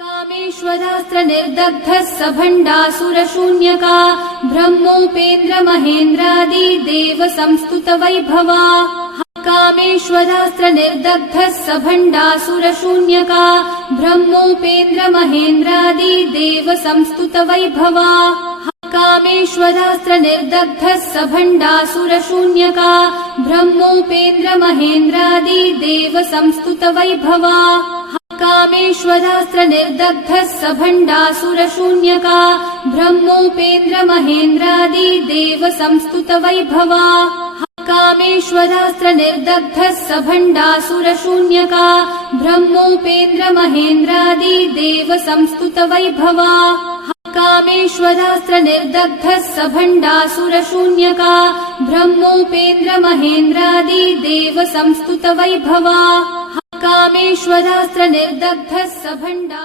कामेश्वरास्त्र निर्दग्धः सभण्डासुरशून्यका ब्रह्मोपेन्द्र महेन्द्रादि Dev संस्तुत Vaibhava. कामेश्वरास्त्र निर्दग्धः सभण्डासुरशून्यका ब्रह्मोपेन्द्र महेन्द्रादि Dev संस्तुत Vaibhava. कामेश्वरास्त्र निर्दग्धः सभण्डासुरशून्यका ब्रह्मोपेन्द्र महेन्द्रादि Dev संस्तुत Vaibhava. कामेश्वरास्त्र निर्दग्धः सभण्डासुरशून्यका ब्रह्मोपेन्द्र महेन्द्रादि Dev संस्तुत Vaibhava. कामेश्वरास्त्र निर्दग्धः सभण्डासुरशून्यका ब्रह्मोपेन्द्र महेन्द्रादि Dev संस्तुत Vaibhava. कामेश्वरास्त्र निर्दग्धः सभण्डासुरशून्यका ब्रह्मोपेन्द्र महेन्द्रादि Dev संस्तुत Vaibhava. कामेश्वरास्त्र निर्दग्धः सभण्डा